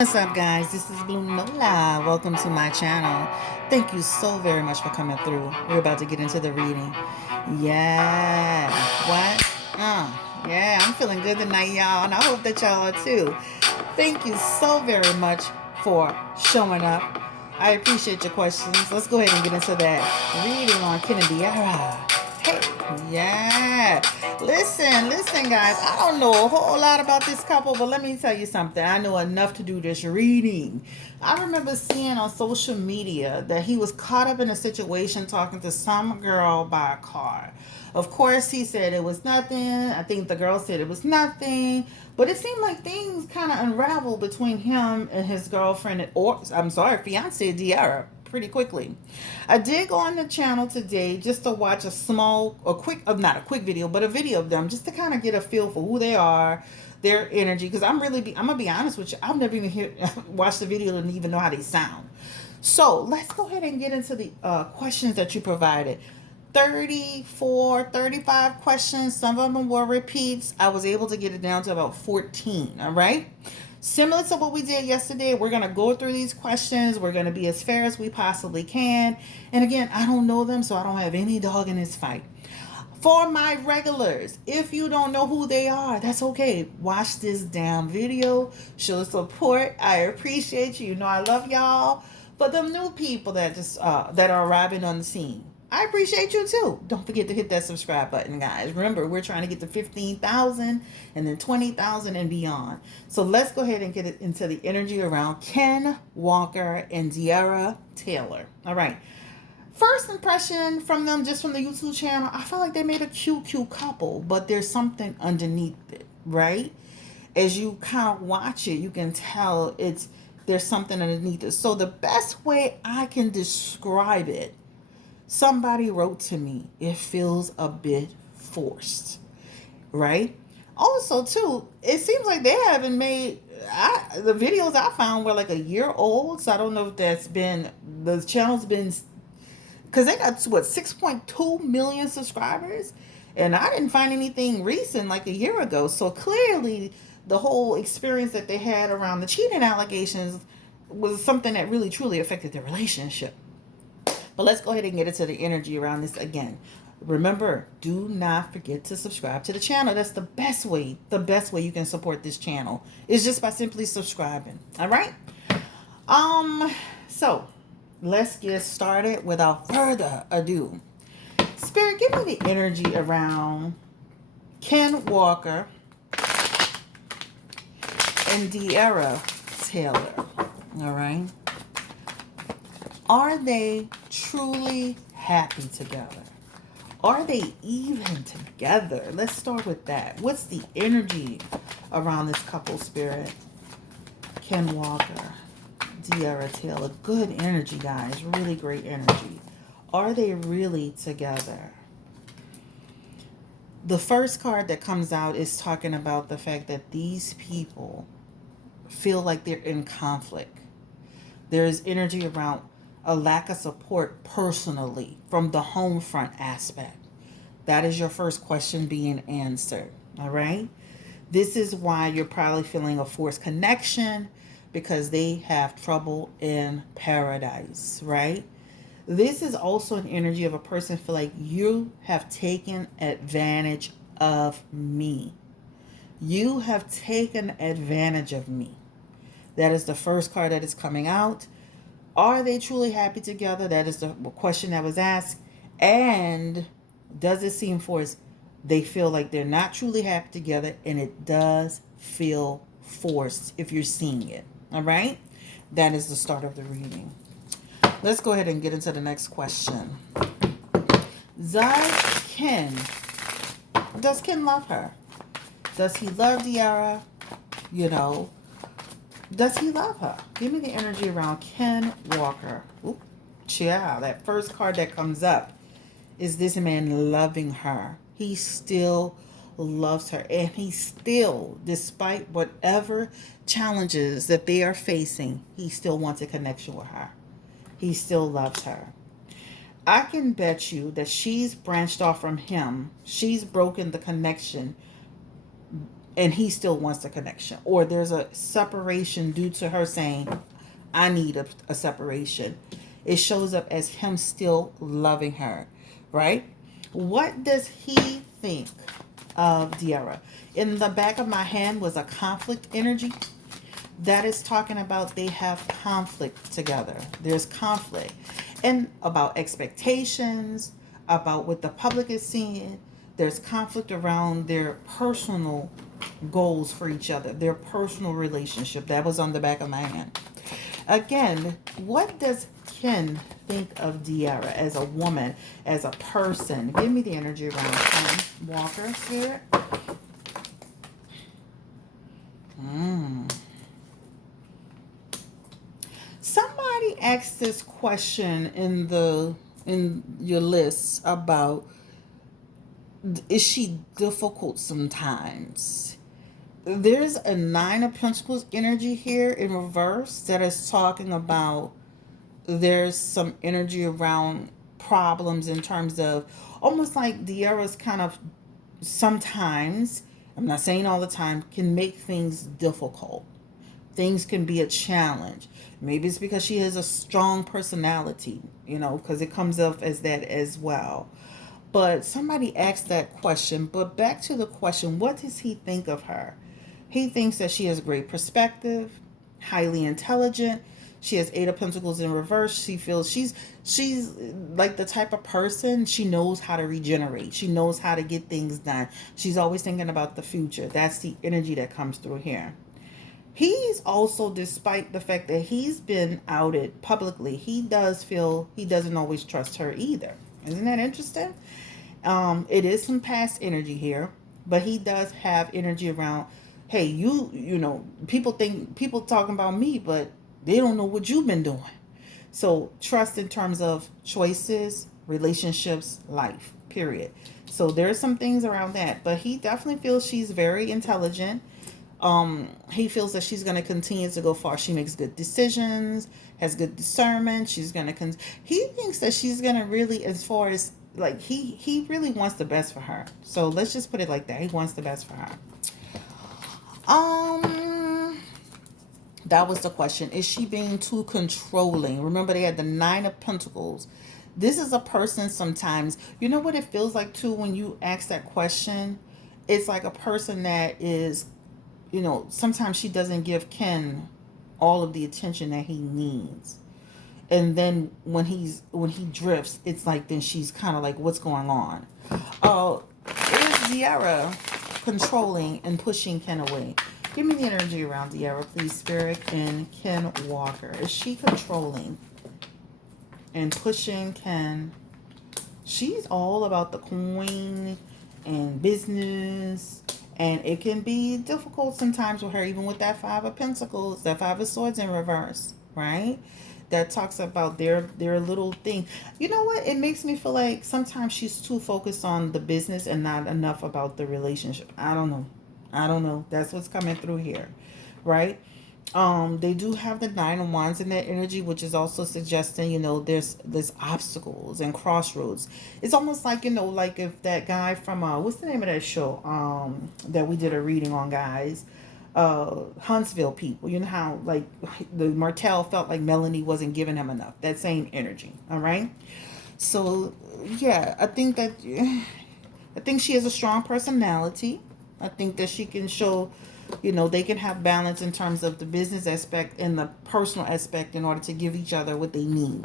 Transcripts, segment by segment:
What's up, guys? This is Blue Nola. Welcome to my channel. Thank you so very much for coming through. We're about to get into the reading. Yeah. What? Yeah, I'm feeling good tonight, y'all, and I hope that y'all are too. Thank you so very much for showing up. I appreciate your questions. Let's go ahead and get into that reading on Kennedy Arra. Hey, yeah. Listen, guys. I don't know a whole lot about this couple, but let me tell you something. I know enough to do this reading. I remember seeing on social media that he was caught up in a situation talking to some girl by a car. Of course, he said it was nothing. I think the girl said it was nothing. But it seemed like things kind of unraveled between him and his girlfriend, or I'm sorry, fiance, De'Ara, pretty quickly. I did go on the channel today just to watch not a quick video, but a video of them just to kind of get a feel for who they are, their energy. Because I'm gonna be honest with you, I've never even watched the video and even know how they sound. So let's go ahead and get into the questions that you provided. 34, 35 questions. Some of them were repeats. I was able to get it down to about 14. All right. Similar to what we did yesterday, we're going to go through these questions. We're going to be as fair as we possibly can. And again, I don't know them, so I don't have any dog in this fight. For my regulars, if you don't know who they are, that's okay. Watch this damn video. Show support. I appreciate you. You know I love y'all. For the new people that are arriving on the scene, I appreciate you too. Don't forget to hit that subscribe button, guys. Remember, we're trying to get to 15,000 and then 20,000 and beyond. So let's go ahead and get into the energy around Ken Walker and De'Ara Taylor. All right. First impression from them, just from the YouTube channel, I felt like they made a cute couple, but there's something underneath it, right? As you kind of watch it, you can tell there's something underneath it. So the best way I can describe it, somebody wrote to me, it feels a bit forced, right? Also, too, it seems like they haven't made the videos I found were like a year old. So I don't know if the channel's been, because they got what, 6.2 million subscribers, and I didn't find anything recent like a year ago. So clearly the whole experience that they had around the cheating allegations was something that really truly affected their relationship. But let's go ahead and get into the energy around this again. Remember, do not forget to subscribe to the channel. That's the best way. The best way you can support this channel is just by simply subscribing. All right. So let's get started without further ado. Spirit, give me the energy around Ken Walker and De'Ara Taylor. All right. Are they truly happy together? Are they even together? Let's start with that. What's the energy around this couple, Spirit? Ken Walker, De'Ara Taylor. Good energy, guys. Really great energy. Are they really together? The first card that comes out is talking about the fact that these people feel like they're in conflict. There is energy around a lack of support personally from the home front aspect. That is your first question being answered. All right. This is why you're probably feeling a forced connection, because they have trouble in paradise, right? This is also an energy of a person feel like you have taken advantage of me. You have taken advantage of me. That is the first card that is coming out. Are they truly happy together? That is the question that was asked. And does it seem forced? They feel like they're not truly happy together, and it does feel forced if you're seeing it. All right? That is the start of the reading. Let's go ahead and get into the next question. Does Ken love her? Does he love De'Ara? Does he love her? Give me the energy around Ken Walker. Oop, yeah, that first card that comes up is this man loving her. He still loves her. And he still, despite whatever challenges that they are facing, he still wants a connection with her. He still loves her. I can bet you that she's branched off from him. She's broken the connection and he still wants the connection, or there's a separation due to her saying, I need a separation. It shows up as him still loving her, right? What does he think of Diarra? In the back of my hand was a conflict energy. That is talking about they have conflict together. There's conflict. And about expectations, about what the public is seeing. There's conflict around their personal goals for each other, their personal relationship. That was on the back of my hand. Again, what does Ken think of Diarra as a woman, as a person? Give me the energy around Ken Walker, Spirit. Somebody asked this question in your list about, is she difficult sometimes? There's a Nine of Pentacles energy here in reverse that is talking about there's some energy around problems in terms of almost like Diarra's kind of sometimes, I'm not saying all the time, can make things difficult. Things can be a challenge. Maybe it's because she has a strong personality, because it comes up as that as well. But somebody asked that question. But back to the question, what does he think of her? He thinks that she has great perspective, highly intelligent. She has Eight of Pentacles in reverse. She feels she's like the type of person, she knows how to regenerate. She knows how to get things done. She's always thinking about the future. That's the energy that comes through here. He's also, despite the fact that he's been outed publicly, he does feel he doesn't always trust her either. Isn't that interesting? It is some past energy here, but he does have energy around, hey, people talking about me, but they don't know what you've been doing. So trust in terms of choices, relationships, life, period. So there's some things around that, but he definitely feels she's very intelligent. He feels that she's going to continue to go far. She makes good decisions, has good discernment. She's going to he thinks that she's going to really, as far as like, he really wants the best for her. So let's just put it like that. He wants the best for her. That was the question. Is she being too controlling? Remember, they had the Nine of Pentacles. This is a person sometimes, you know what it feels like too when you ask that question? It's like a person that is, sometimes she doesn't give Ken all of the attention that he needs. And then when he drifts, it's like then she's kind of like, what's going on? Is Diarra controlling and pushing Ken away? Give me the energy around Diarra, please, Spirit, and Ken Walker. Is she controlling and pushing Ken? She's all about the coin and business. And it can be difficult sometimes with her, even with that Five of Pentacles, that Five of Swords in reverse, right? That talks about their little thing. You know what? It makes me feel like sometimes she's too focused on the business and not enough about the relationship. I don't know. That's what's coming through here, right? They do have the Nine of Wands in that energy, which is also suggesting, there's obstacles and crossroads. It's almost like, like if that guy from, what's the name of that show, that we did a reading on, guys, Huntsville people, you know how, like, the Martell felt like Melanie wasn't giving him enough, that same energy, all right? So, yeah, I think she has a strong personality. I think that she can show, they can have balance in terms of the business aspect and the personal aspect in order to give each other what they need.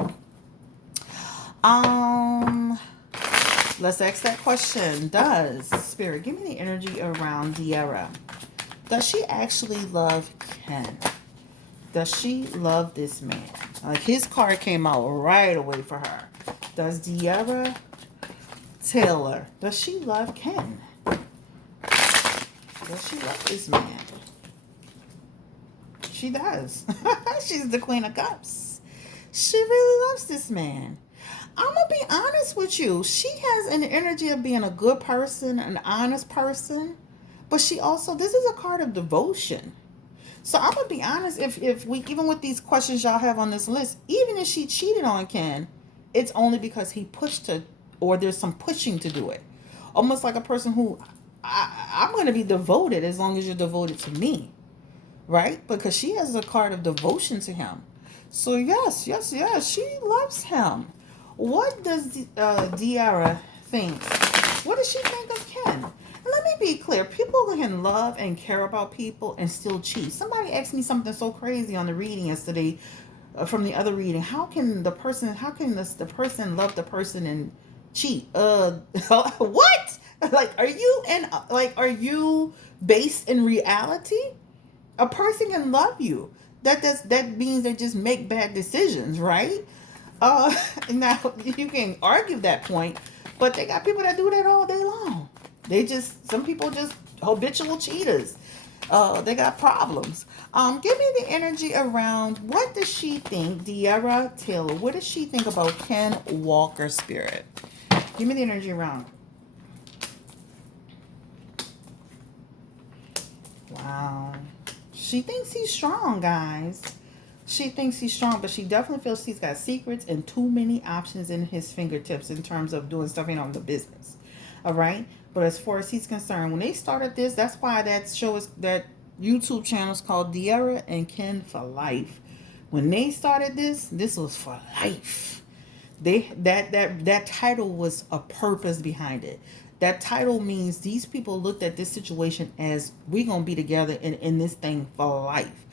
Let's ask that question. Does Spirit give me the energy around Diarra? Does she actually love Ken? Does she love this man? Like, his card came out right away for her. Does Diarra Taylor, does she love Ken? Does she love this man? She does. She's the Queen of Cups. She really loves this man. I'm going to be honest with you. She has an energy of being a good person, an honest person. But she also, this is a card of devotion. So I'm going to be honest, if we, even with these questions y'all have on this list, even if she cheated on Ken, it's only because he pushed her, or there's some pushing to do it. Almost like a person who, I'm going to be devoted as long as you're devoted to me, right? Because she has a card of devotion to him. So yes, yes, yes, she loves him. What does Diarra think? What does she think of Ken? And let me be clear: people can love and care about people and still cheat. Somebody asked me something so crazy on the reading yesterday, from the other reading. How can the person? How can the person love the person and cheat? What? Like, are you in? Like, are you based in reality? A person can love you. That means they just make bad decisions, right? Uh, now you can argue that point, but they got people that do that all day long. Some people just habitual cheaters. They got problems. Give me the energy around what does she think, Diarra Taylor? What does she think about Ken Walker spirit? Give me the energy around. Wow. She thinks he's strong, guys. She thinks he's strong, but she definitely feels he's got secrets and too many options in his fingertips in terms of doing stuff in on the business. All right. But as far as he's concerned, when they started this, that's why that show is that YouTube channel is called Diarra and Ken for Life. When they started this was for life. That title was a purpose behind it. That title means these people looked at this situation as we're gonna be together in this thing for life.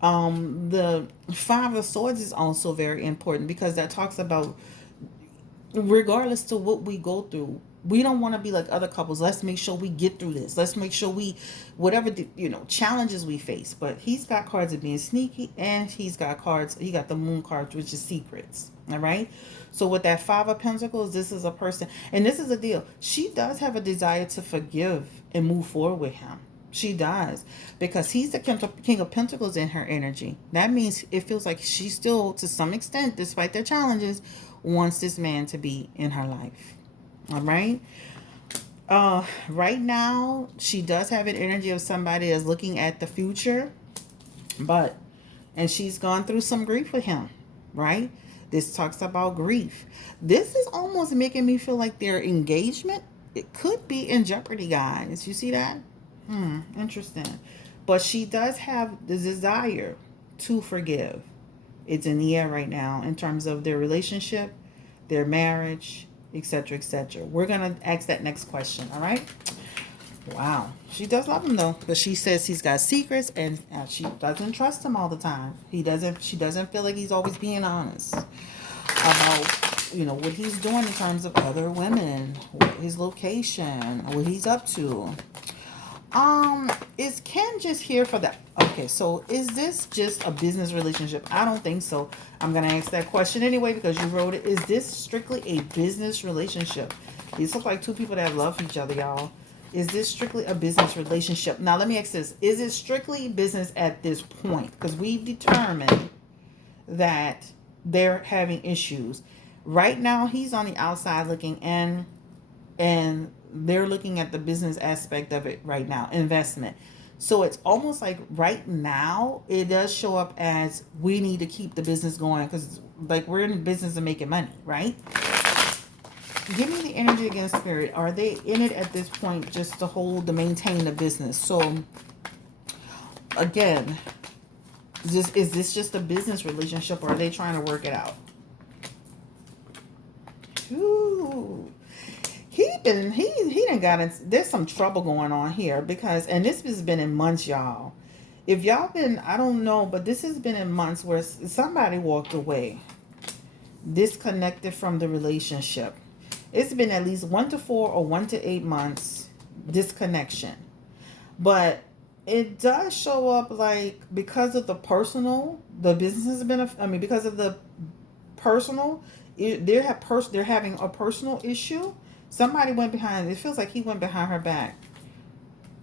The Five of Swords is also very important because that talks about regardless to what we go through, we don't want to be like other couples. Let's make sure we get through this. Let's make sure we whatever the challenges we face. But he's got cards of being sneaky, and he got the moon cards, which is secrets. All right. So with that Five of Pentacles, this is a person, and this is a deal. She does have a desire to forgive and move forward with him. She does, because he's the King of Pentacles in her energy. That means it feels like she still, to some extent, despite their challenges, wants this man to be in her life. All right. Right now, she does have an energy of somebody that's looking at the future, and she's gone through some grief with him, right? This talks about grief. This is almost making me feel like their engagement, it could be in jeopardy, guys. You see that? Interesting. But she does have the desire to forgive. It's in the air right now in terms of their relationship, their marriage, etc., etc. We're going to ask that next question, all right? Wow. She does love him, though, but she says he's got secrets, and she doesn't trust him all the time. She doesn't feel like he's always being honest about, what he's doing in terms of other women, his location, what he's up to. Is Ken just here for that? Okay, so is this just a business relationship? I don't think so. I'm going to ask that question anyway because you wrote it. Is this strictly a business relationship? These look like two people that love each other, y'all. Is this strictly a business relationship? Now, let me ask this. Is it strictly business at this point? Because we've determined that they're having issues. Right now, he's on the outside looking in, and they're looking at the business aspect of it right now, investment. So it's almost like right now it does show up as we need to keep the business going because like we're in the business of making money, right? Give me the energy against spirit. Are they in it at this point just to maintain the business? So again, is this just a business relationship or are they trying to work it out? Ooh. He done got in, there's some trouble going on here because, and this has been in months, y'all. If y'all been, I don't know, but this has been in months where somebody walked away, disconnected from the relationship. It's been at least 1 to 4 or 1 to 8 months disconnection. But it does show up like because of the personal, the business has been, because of the personal, they're having a personal issue. Somebody went behind, it feels like he went behind her back.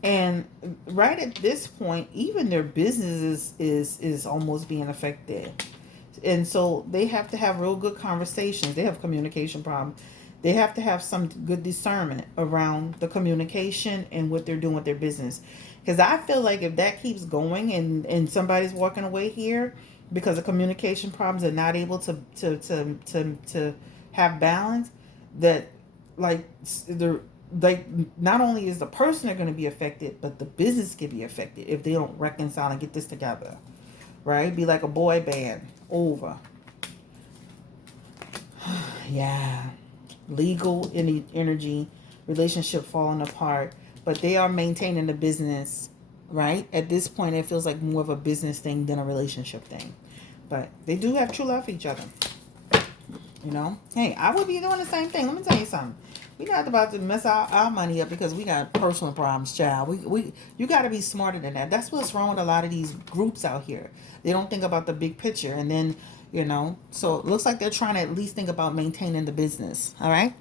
And right at this point, even their business is almost being affected. And so they have to have real good conversations. They have communication problems. They have to have some good discernment around the communication and what they're doing with their business. Because I feel like if that keeps going and somebody's walking away here because of communication problems and not able to have balance, that like like, not only is the person going to be affected, but the business can be affected if they don't reconcile and get this together, right? Be like a boy band over. Yeah, legal energy, relationship falling apart, but they are maintaining the business, right? At this point, it feels like more of a business thing than a relationship thing, but they do have true love for each other. You know, hey, I would be doing the same thing. Let me tell you something. We're not about to mess our money up because we got personal problems, child. You got to be smarter than that. That's what's wrong with a lot of these groups out here. They don't think about the big picture, and then, you know, so it looks like they're trying to at least think about maintaining the business. All right,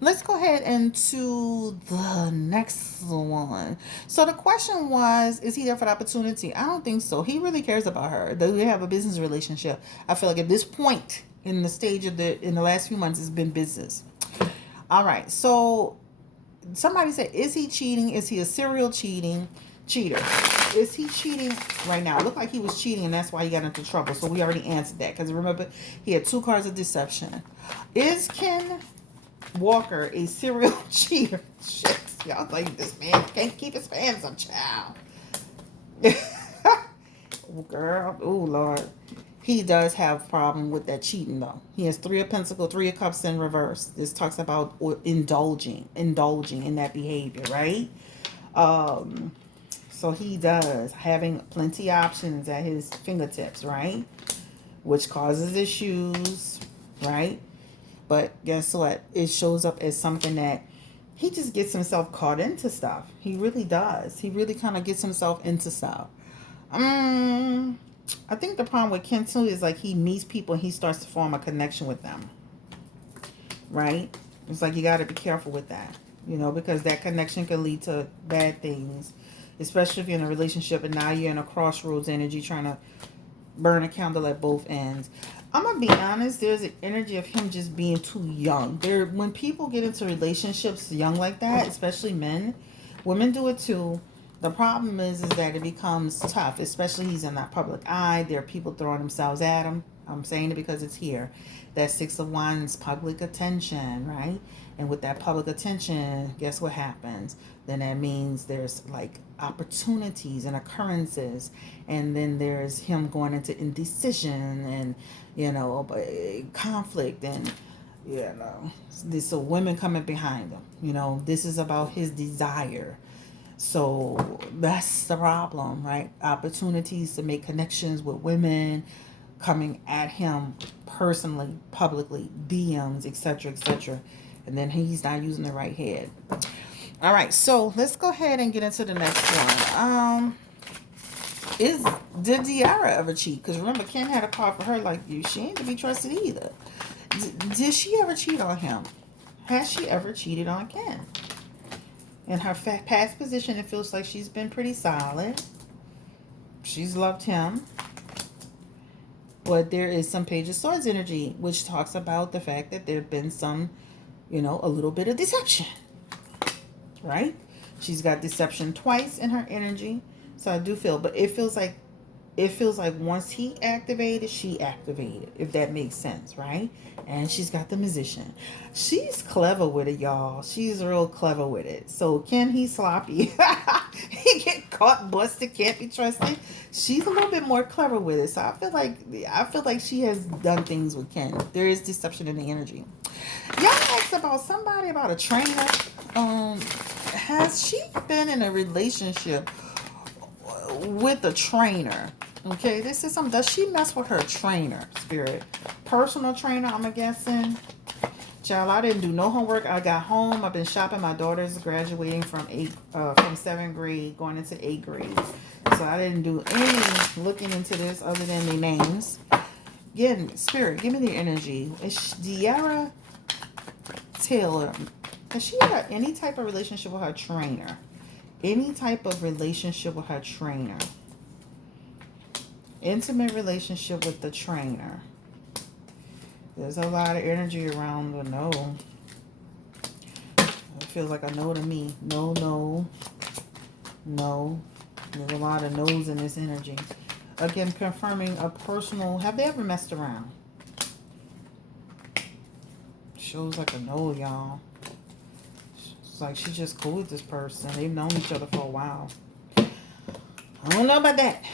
let's go ahead and to the next one. So the question was, is he there for the opportunity? I don't think so. He really cares about her. They have a business relationship. I feel like at this point in the stage of in the last few months, it's been business. All right, so somebody said, is he cheating? Is he a serial cheater? Is he cheating right now? It looked like he was cheating, and that's why he got into trouble. So we already answered that, because remember, he had 2 cards of deception. Is Ken Walker a serial cheater? Shit, y'all think this man can't keep his pants up, child. Girl, oh Lord. He does have a problem with that cheating, though. He has 3 of Pentacles, 3 of Cups in reverse. This talks about indulging in that behavior, right? So he does, having plenty of options at his fingertips, right? Which causes issues, right? But guess what? It shows up as something that he just gets himself caught into stuff. He really does. He really kind of gets himself into stuff. I think the problem with Ken too is like he meets people and he starts to form a connection with them, right? It's like you got to be careful with that, you know, because that connection can lead to bad things, especially if you're in a relationship and now you're in a crossroads energy trying to burn a candle at both ends. I'm gonna be honest, there's an energy of him just being too young. When people get into relationships young like that, especially men, women do it too. The problem is that it becomes tough, especially he's in that public eye. There are people throwing themselves at him. I'm saying it because it's here. That 6 of Wands, public attention, right? And with that public attention, guess what happens? Then that means there's like opportunities and occurrences. And then there's him going into indecision and, you know, conflict and, you know, this so women coming behind him. You know, this is about his desire. So that's the problem, right? Opportunities to make connections with women coming at him personally, publicly, DMs, etc., etc. And then he's not using the right head. All right, so let's go ahead and get into the next one. Did Arra ever cheat? Because remember, Ken had a card for her like you. She ain't to be trusted either. Did she ever cheat on him? Has she ever cheated on Ken? In her past position, it feels like she's been pretty solid. She's loved him. But there is some Page of Swords energy, which talks about the fact that there have been some, you know, a little bit of deception. Right? She's got deception twice in her energy. So I do feel, but it feels like once he activated, she activated, if that makes sense, right? And she's got the Musician. She's clever with it, y'all. She's real clever with it. So Ken, he's sloppy. He get caught, busted, can't be trusted. She's a little bit more clever with it. So I feel like she has done things with Ken. There is deception in the energy. Y'all asked about somebody about a trainer. Has she been in a relationship with a trainer? Okay, this is something. Does she mess with her trainer, Spirit? Personal trainer, I'm guessing. Child, I didn't do no homework. I got home. I've been shopping. My daughter's graduating from 7th grade, going into 8th grade. So I didn't do any looking into this other than the names. Again, Spirit, give me the energy. Is De'Ara Taylor, has she had any type of relationship with her trainer? Any type of relationship with her trainer? Intimate relationship with the trainer. There's a lot of energy around the no. It feels like a no to me. No, no, no. There's a lot of no's in this energy. Again, confirming a personal... Have they ever messed around? Shows like a no, y'all. It's like she's just cool with this person. They've known each other for a while. I don't know about that.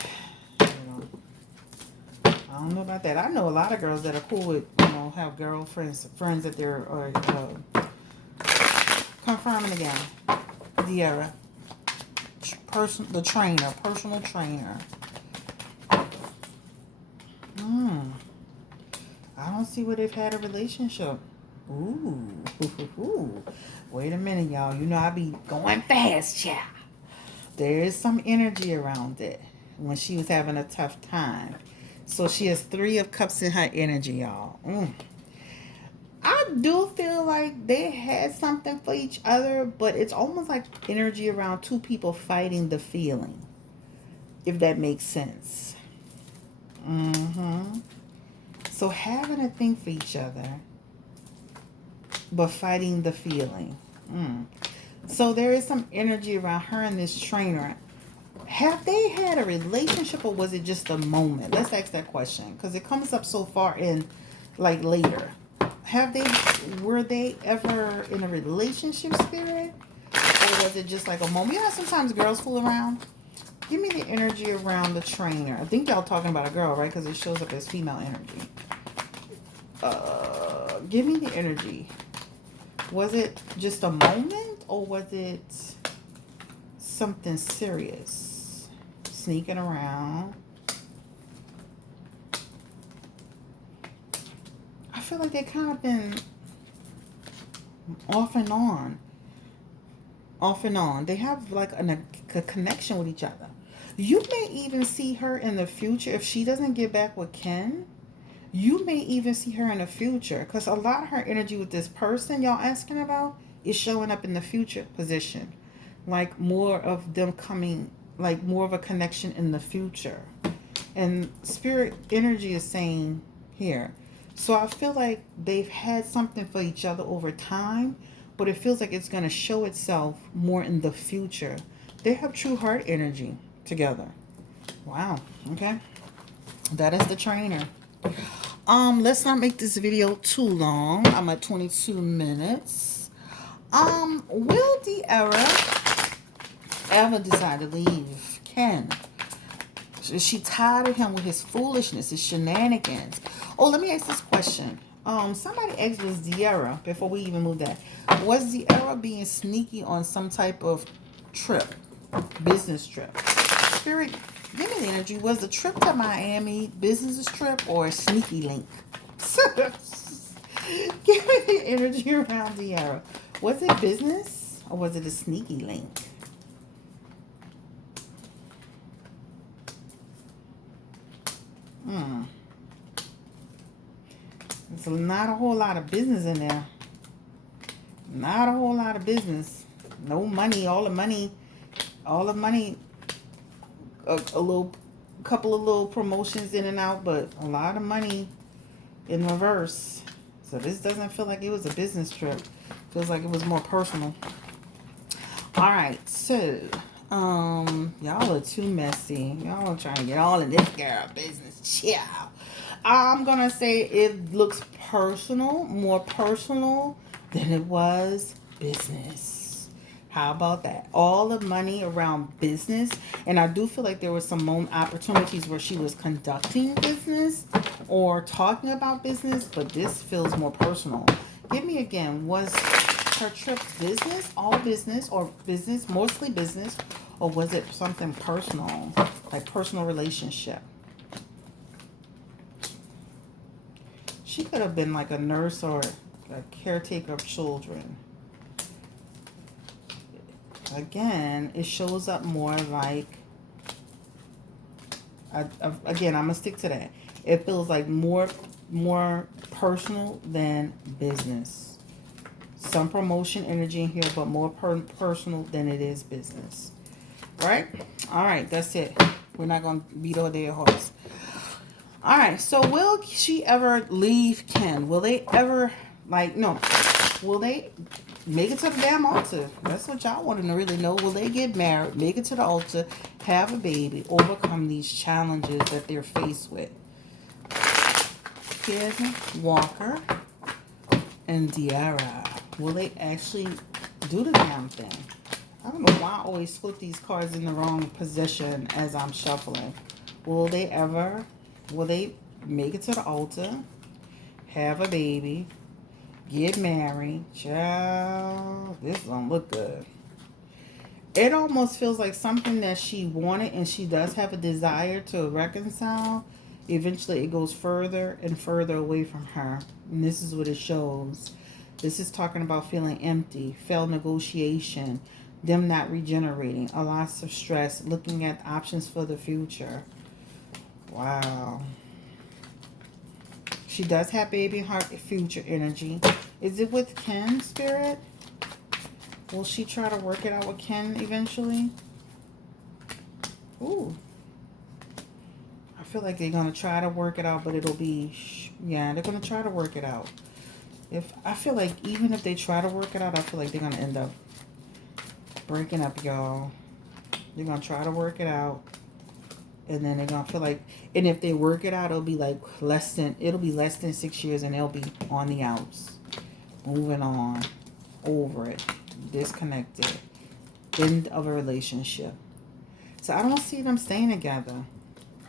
You know, I don't know about that. I know a lot of girls that are cool with, have girlfriends, friends that they're confirming again. The Arra, the trainer, personal trainer. I don't see where they've had a relationship. Ooh. Wait a minute, y'all. You know I be going fast, child. There is some energy around it when she was having a tough time. So she has 3 of Cups in her energy, y'all. I do feel like they had something for each other, but it's almost like energy around 2 people fighting the feeling, if that makes sense. So having a thing for each other, but fighting the feeling. So there is some energy around her and this trainer. Have they had a relationship, or was it just a moment? Let's ask that question, because it comes up so far in, like, later. Were they ever in a relationship, spirit? Or was it just like a moment? You know, sometimes girls fool around. Give me the energy around the trainer. I think y'all talking about a girl, right? Because it shows up as female energy. Give me the energy. Was it just a moment, or was it something serious? Sneaking around. I feel like they kind of been off and on. Off and on. They have like a connection with each other. You may even see her in the future. If she doesn't get back with Ken, you may even see her in the future. Because a lot of her energy with this person y'all asking about is showing up in the future position. Like more of them coming, like more of a connection in the future. And spirit energy is saying here. So I feel like they've had something for each other over time, but it feels like it's going to show itself more in the future. They have true heart energy together. Wow. Okay. That is the trainer. Let's not make this video too long. I'm at 22 minutes. Will the Arra ever decide to leave Ken? Is she tired of him with his foolishness, his shenanigans? Oh, let me ask this question. Somebody asked, was the Arra, before we even move that, was the Arra being sneaky on some type of trip, business trip? Spirit, give me the energy. Was the trip to Miami business trip or a sneaky link? Give me the energy around the Arra. Was it business or was it a sneaky link? There's not a whole lot of business in there. Not a whole lot of business. No money. All the money. A couple of little promotions in and out, but a lot of money in reverse. So this doesn't feel like it was a business trip. Feels like it was more personal. All right, so y'all are too messy. Y'all are trying to get all in this girl business. Chill. I'm gonna say it looks personal, more personal than it was business. How about that? All the money around business. And I do feel like there was some opportunities where she was conducting business or talking about business, but this feels more personal. Give me again, was her trip business, all business, or business, mostly business, or was it something personal, like personal relationship? She could have been like a nurse or a caretaker of children. Again, it shows up more like, again, I'm going to stick to that. It feels like more personal than business. Some promotion energy in here, but more personal than it is business. Right? All right, that's it. We're not going to beat a dead horse. All right, so will she ever leave Ken? Will they ever, will they make it to the damn altar? That's what y'all want to really know. Will they get married, make it to the altar, have a baby, overcome these challenges that they're faced with? Kid, Walker, and the Arra. Will they actually do the damn thing. I don't know why I always flip these cards in the wrong position as I'm shuffling. Will they make it to the altar, have a baby, get married? Child, this don't look good. It almost feels like something that she wanted and she does have a desire to reconcile. Eventually it goes further and further away from her. And this is what it shows. This is talking about feeling empty, failed negotiation, them not regenerating, a lot of stress, looking at options for the future. Wow. She does have baby heart future energy. Is it with Ken, Spirit? Will she try to work it out with Ken eventually? Ooh. I feel like they're going to try to work it out, but it'll be... Yeah, they're going to try to work it out. I feel like even if they try to work it out, I feel like they're going to end up breaking up, y'all. They're going to try to work it out. And then they're going to feel like... And if they work it out, it'll be like less than 6 years and they'll be on the outs. Moving on. Over it. Disconnected. End of a relationship. So I don't see them staying together.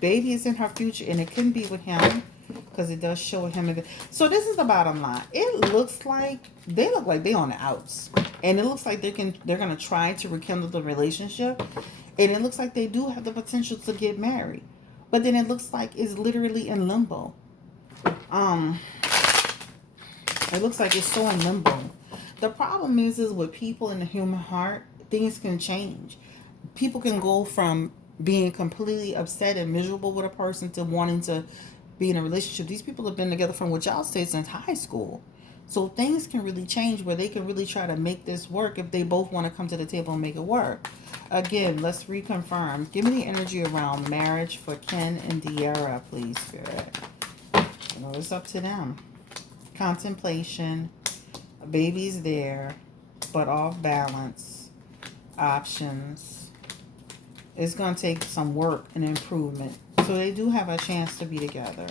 Baby is in her future and it couldn't be with him because it does show him. So this is the bottom line. It looks like they on the outs, and it looks like they're gonna try to rekindle the relationship, and it looks like they do have the potential to get married, but then it looks like it's literally in limbo. It looks like it's so in limbo. The problem is with people in the human heart, things can change. People can go from being completely upset and miserable with a person to wanting to be in a relationship. These people have been together from what y'all say since high school. So things can really change where they can really try to make this work if they both want to come to the table and make it work. Again, let's reconfirm. Give me the energy around marriage for Ken and De'Ara, please, Spirit. You know, it's up to them. Contemplation. A baby's there, but off balance. Options. It's going to take some work and improvement. So they do have a chance to be together.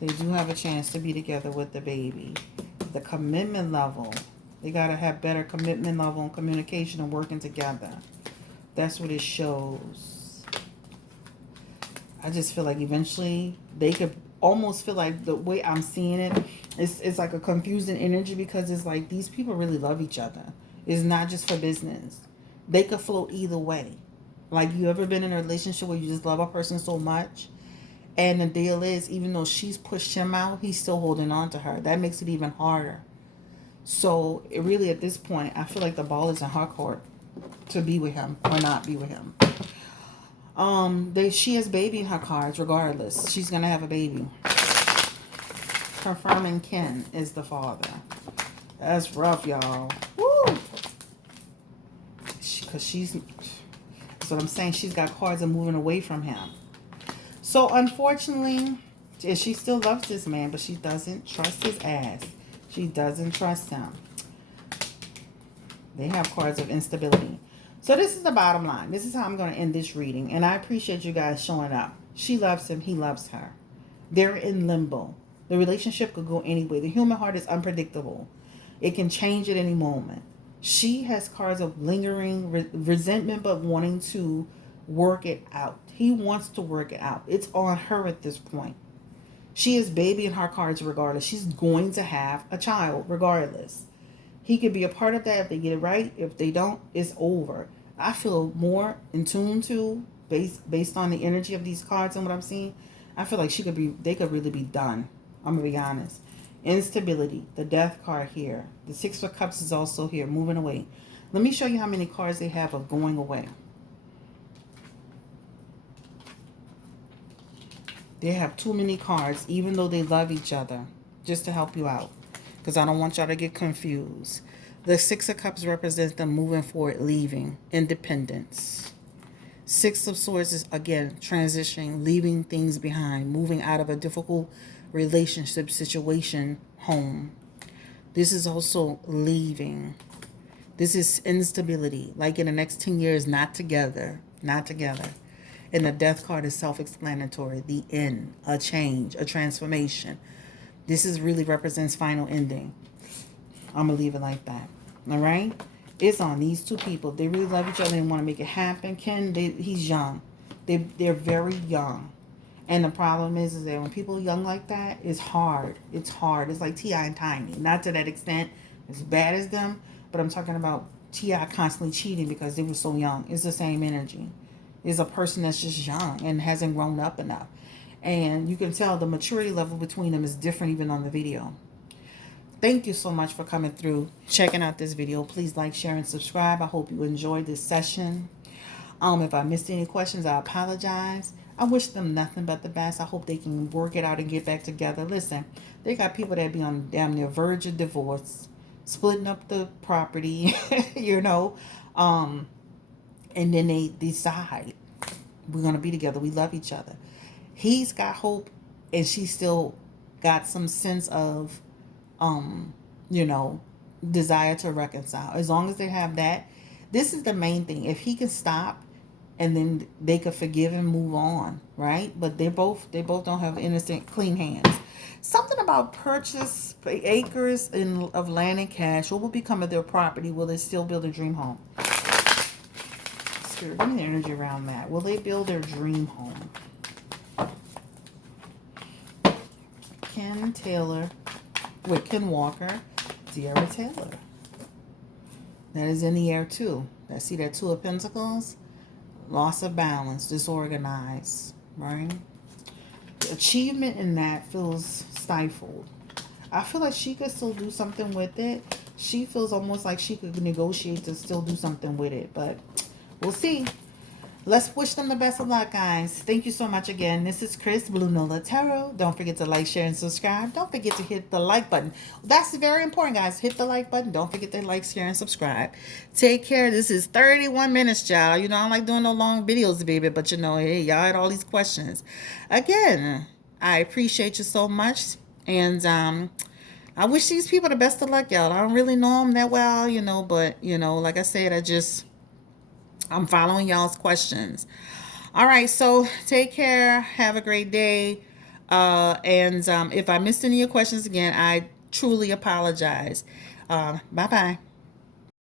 They do have a chance to be together with the baby. The commitment level. They got to have better commitment level and communication and working together. That's what it shows. I just feel like eventually they could almost feel like the way I'm seeing it, it's like a confusing energy because it's like these people really love each other. It's not just for business. They could flow either way. Like, you ever been in a relationship where you just love a person so much, and the deal is, even though she's pushed him out, he's still holding on to her. That makes it even harder. So, it really, at this point, I feel like the ball is in her court to be with him or not be with him. She has baby in her cards, regardless. She's going to have a baby. Confirming Ken is the father. That's rough, y'all. Woo! Because that's what I'm saying. She's got cards of moving away from him. So, unfortunately, she still loves this man, but she doesn't trust his ass. She doesn't trust him. They have cards of instability. So, this is the bottom line. This is how I'm going to end this reading. And I appreciate you guys showing up. She loves him. He loves her. They're in limbo. The relationship could go anyway. The human heart is unpredictable. It can change at any moment. She has cards of lingering resentment, but wanting to work it out. He wants to work it out. It's on her at this point. She is baby in her cards regardless. She's going to have a child regardless. He could be a part of that if they get it right. If they don't, it's over. I feel more in tune to, based on the energy of these cards and what I'm seeing, I feel like they could really be done. I'm going to be honest. Instability, the death card here. The Six of Cups is also here, moving away. Let me show you how many cards they have of going away. They have too many cards, even though they love each other, just to help you out, because I don't want y'all to get confused. The Six of Cups represents them moving forward, leaving, independence. Six of Swords is, again, transitioning, leaving things behind, moving out of a difficult relationship situation, home. This is also leaving. This is instability, like in the next 10 years, not together. And the death card is self-explanatory. The end, a change, a transformation. This is really represents final ending. I'm going to leave it like that. All right? It's on these two people. They really love each other and want to make it happen. Ken, he's young. They're very young. And the problem is that when people are young like that, it's hard. It's hard. It's like T.I. and Tiny. Not to that extent as bad as them, but I'm talking about T.I. constantly cheating because they were so young. It's the same energy. It's a person that's just young and hasn't grown up enough. And you can tell the maturity level between them is different even on the video. Thank you so much for coming through, checking out this video. Please like, share, and subscribe. I hope you enjoyed this session. If I missed any questions, I apologize. I wish them nothing but the best. I hope they can work it out and get back together. Listen, they got people that be on damn near verge of divorce, splitting up the property, you know, and then they decide we're gonna be together. We love each other. He's got hope, and she still got some sense of, you know, desire to reconcile. As long as they have that, this is the main thing. If he can stop, and then they could forgive and move on, right? But they both don't have innocent, clean hands. Something about purchase acres of land and cash. What will become of their property? Will they still build a dream home? Spirit, give me the energy around that. Will they build their dream home? Ken Taylor with Ken Walker, De'Ara Taylor. That is in the air too. I see that Two of Pentacles. Loss of balance, disorganized, right? The achievement in that feels stifled. I feel like she could still do something with it. She feels almost like she could negotiate to still do something with it, but we'll see. Let's wish them the best of luck, guys. Thank you so much again. This is Chris, Blue Nola Tarot. Don't forget to like, share, and subscribe. Don't forget to hit the like button. That's very important, guys. Hit the like button. Don't forget to like, share, and subscribe. Take care. This is 31 minutes, y'all. You know, I don't like doing no long videos, baby. But, you know, hey, y'all had all these questions. Again, I appreciate you so much. And I wish these people the best of luck, y'all. I don't really know them that well, you know. But, you know, like I said, I'm following y'all's questions. All right, so take care. Have a great day. And if I missed any of your questions again, I truly apologize. Bye-bye.